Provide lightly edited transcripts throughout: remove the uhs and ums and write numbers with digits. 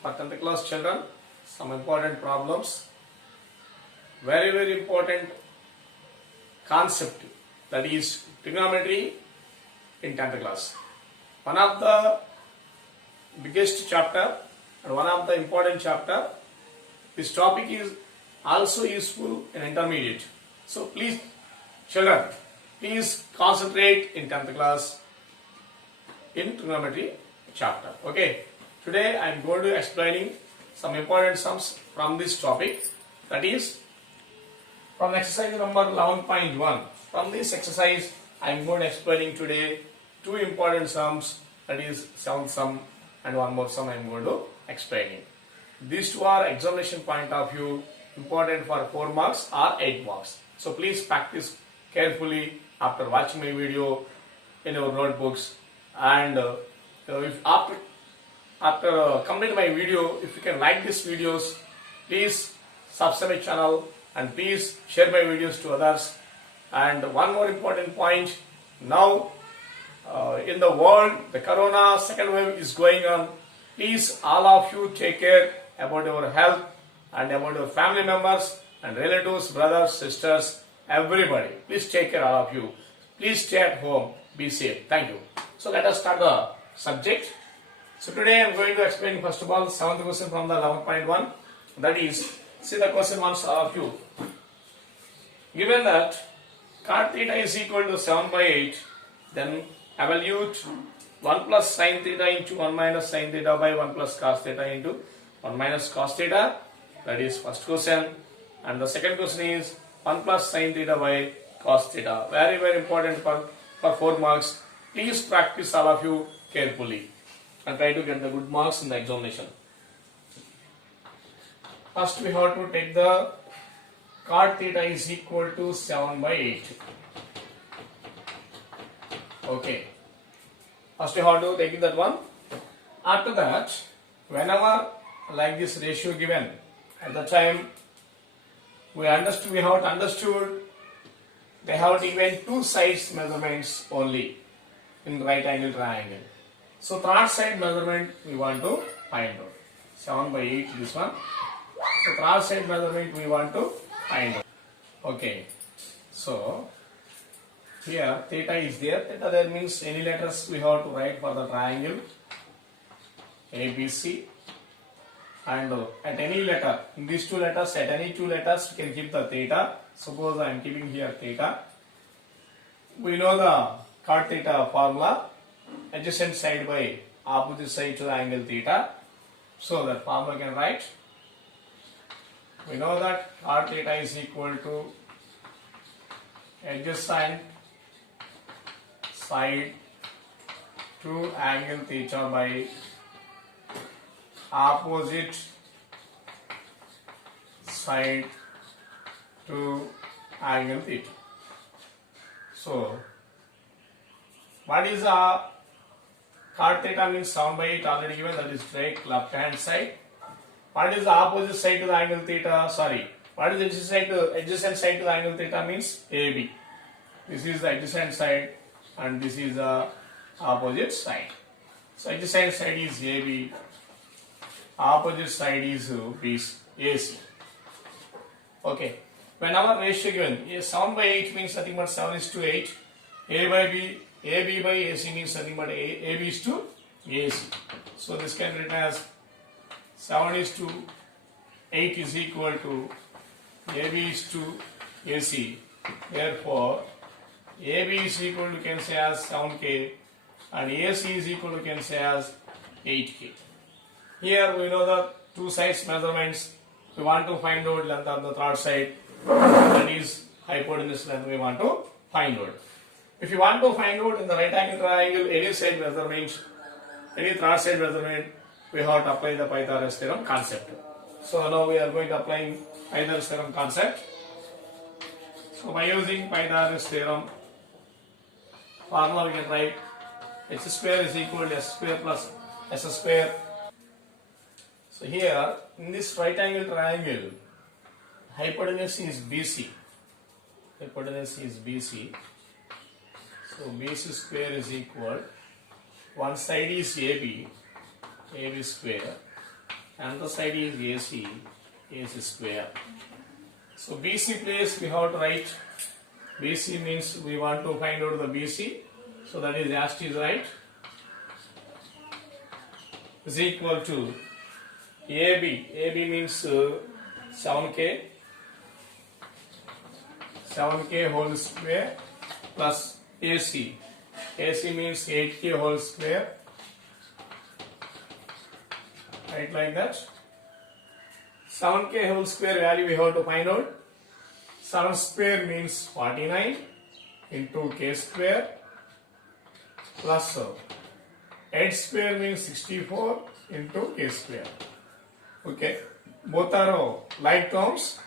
for 10th class children some important problems. Very important concept, that is trigonometry in 10th class. One of the biggest chapter and one of the important chapter. This topic is also useful in intermediate. So please children, please concentrate in 10th class in trigonometry chapter. Okay, today I am going to explaining some important sums from this topic, that is from exercise number 11.1. From this exercise I am going to explaining today two important sums, that is 7th sum and one more sum I am going to explaining. These two are examination point of view important for 4 marks or 8 marks. So please practice carefully after watching my video in your notebooks, and if after completing my video, if you can like these videos, please subscribe my channel and please share my videos to others. And one more important point, now in the world the corona second wave is going on. Please all of you take care about your health and about your family members and relatives, brothers, sisters, everybody. Please take care all of you. Please stay at home, be safe. Thank you. So let us start the subject. So today I am going to explain first of all 7th question from the 11.1. That is, see the question wants all of you. Given that cot theta is equal to 7 by 8, then evaluate 1 plus sin theta into 1 minus sin theta by 1 plus cos theta into 1 minus cos theta. That is first question. And the second question is 1 plus sin theta by cos theta. Very important for 4 marks. Please practice all of you carefully and try to get the good marks in the examination. First we have to take the cot theta is equal to 7 by 8. Okay. First we have to take that one. After that, whenever like this ratio given, at the time we have understood they have given two sides measurements only in right angle triangle. So third side measurement we want to find out. 7 by 8 this one. So third side measurement we want to find out. Okay. So here theta is there. Theta there means any letters we have to write for the triangle ABC. And at any letter, in these two letters, at any two letters, we can keep the theta. Suppose I am keeping here theta. We know the cot theta formula, adjacent side by opposite side to the angle theta. So that formula can write. We know that cot theta is equal to adjacent side to angle theta by opposite side to angle theta. So what is the cot theta means 7 by 8 already given, that is straight left hand side. What is the opposite side to the angle theta? Sorry. What is the adjacent side to the angle theta means AB. This is the adjacent side and this is the opposite side. So adjacent side is AB. Opposite side is AC. Okay. When our ratio given 7 by 8 means nothing but 7 is to 8. A by B, AB by AC means nothing but AB is to AC. So this can be written as 7 is to 8 is equal to AB is to AC. Therefore, AB is equal to, you can say as 7K and AC is equal to, you can say as 8K. Here we know the two sides measurements. We want to find out length of the third side, that is hypotenuse length we want to find out. If you want to find out in the right angle triangle any side measurement, any third side measurement, we have to apply the Pythagoras theorem concept. So now we are going to apply Pythagoras theorem concept. So by using Pythagoras theorem formula we can write h square is equal to s square plus s square. So here in this right angle triangle, hypotenuse is BC. Hypotenuse is BC. So BC square is equal, one side is AB, AB square, and the side is AC square. So BC place we have to write. BC means we want to find out the BC. So that is as it is, right? Is equal to AB. AB means 7K. 7K whole square plus AC. AC means 8K whole square. Right, like that. 7K whole square value we have to find out. 7 square means 49 into K square plus 8 square means 64 into K square. Okay. Both are like terms.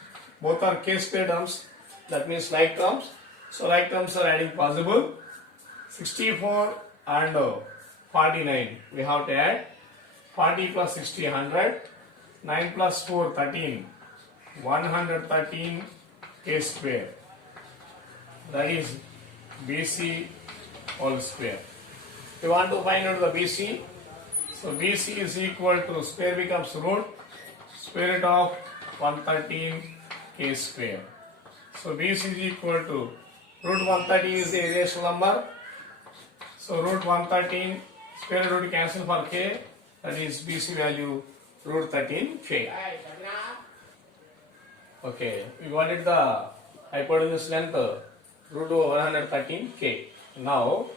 Both are K square terms. That means like terms. So like terms are adding possible. 64 and 49. We have to add 40 plus 60, 100. 9 plus 4, 13. 113 K square. That is BC whole square. We want to find out the BC. So BC is equal to square becomes root square root of 113 K square. So BC is equal to root 113 is the irrational number. So root 113 square root cancel for K. That is BC value root 13 K. Okay, we wanted the hypotenuse length root 113 K. Now,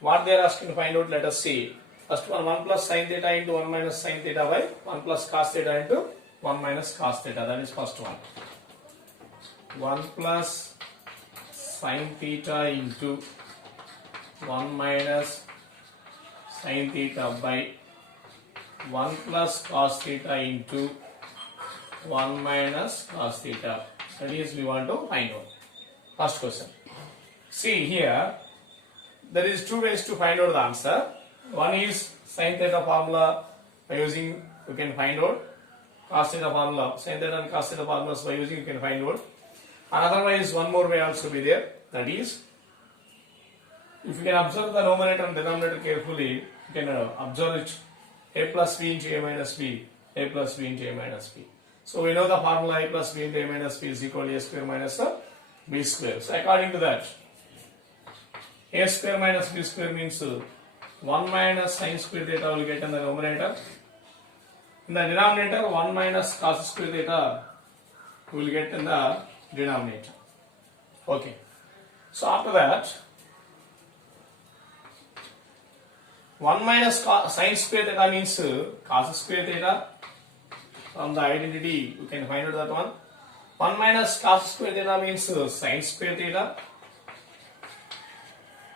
what they are asking to find out, let us see. First one, 1 plus sin theta into 1 minus sin theta by 1 plus cos theta into 1 minus cos theta. That is first one. 1 plus sin theta into 1 minus sin theta by 1 plus cos theta into 1 minus cos theta. That is we want to find out. First question. See here, there is two ways to find out the answer. One is sin theta formula by using you can find out. Cos theta formula, sin theta and cos theta formulas by using you can find out. Another way is one more way also be there. That is, if you can observe the numerator and denominator carefully, you can observe it. A plus b into a minus b, a plus b into a minus b. So we know the formula a plus b into a minus b is equal to a square minus b square. So according to that, a square minus b square means 1 minus sin square theta will get in the numerator. In the denominator, 1 minus cos square theta will get in the denominator. Okay. So after that, 1 minus sin square theta means cos square theta. From the identity, you can find out that one. 1 minus cos square theta means sin square theta.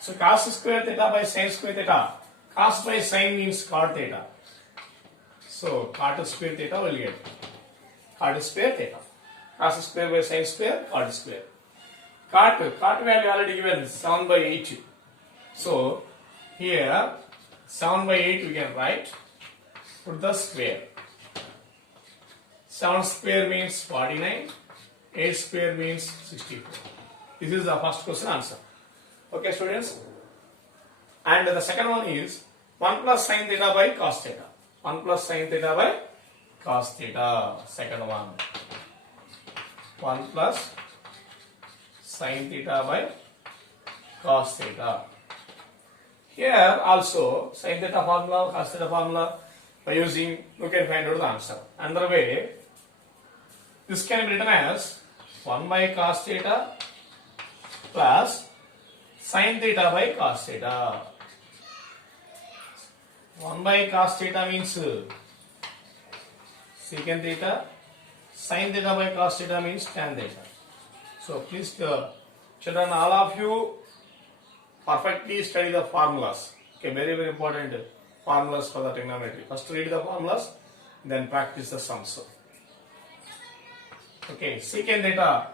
So cos square theta by sin square theta. Cos by sin means cot theta. So cot square theta will get cot square theta. Cos square by sin square, cot square. Cot value already given 7 by 8. So here 7 by 8 we can write. Put the square. 7 square means 49. 8 square means 64. This is the first question answer. Okay, students. And the second one is 1 plus sin theta by cos theta. 1 plus sin theta by cos theta. Second one. 1 plus sin theta by cos theta. Here also sin theta formula, cos theta formula by using you can find out the answer. Another way, this can be written as 1 by cos theta plus sin theta by cos theta. 1 by cos theta means secant theta. Sin theta by cos theta means tan theta. So please children, all of you perfectly study the formulas. Okay, very very important formulas for the trigonometry. First read the formulas, then practice the sums. Okay, secant theta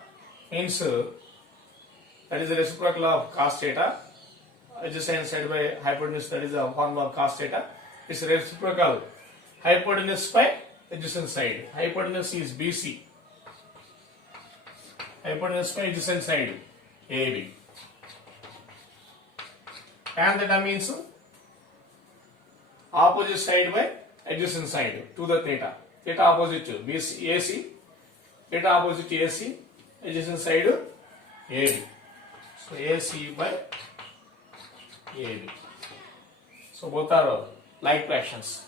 means that is the reciprocal of cos theta. Adjacent side by hypotenuse, that is the formula of cos theta. It's reciprocal hypotenuse by adjacent side. Hypotenuse is BC. Hypotenuse by adjacent side AB. Tan theta means opposite side by adjacent side to the theta. it opposite to BC, AC, it opposite to AC, adjacent side AB. So AC by AB. So both are like fractions.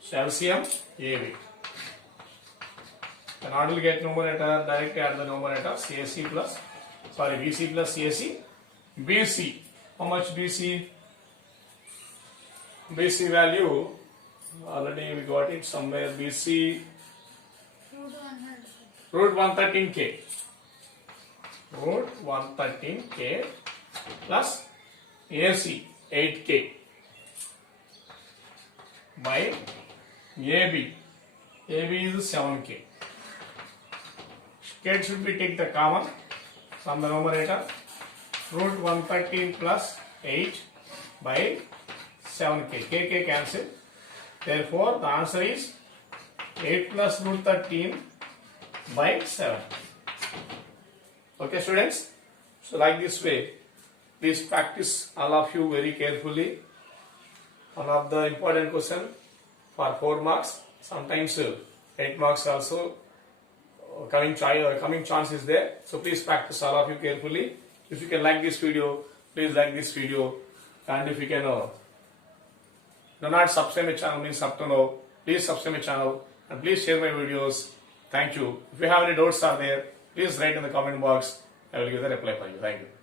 So LCM AB. In order to get numerator, directly add the numerator BC plus AC. BC. How much BC? BC value already we got it somewhere. BC root 113k. Root 113k plus AC 8k by AB. AB is 7k. K should be take the common from the numerator. Root 113 plus 8 by 7k. K cancel. Therefore, the answer is 8 plus root 13 by 7. Okay, students? So, like this way, please practice all of you very carefully. One of the important question for 4 marks, sometimes 8 marks also coming chance is there. So, please practice all of you carefully. If you can like this video, please like this video, and if you can do not subscribe my channel, means up to now, please subscribe my channel and please share my videos. Thank you. If you have any doubts are there, please write in the comment box. I will give the reply for you. Thank you.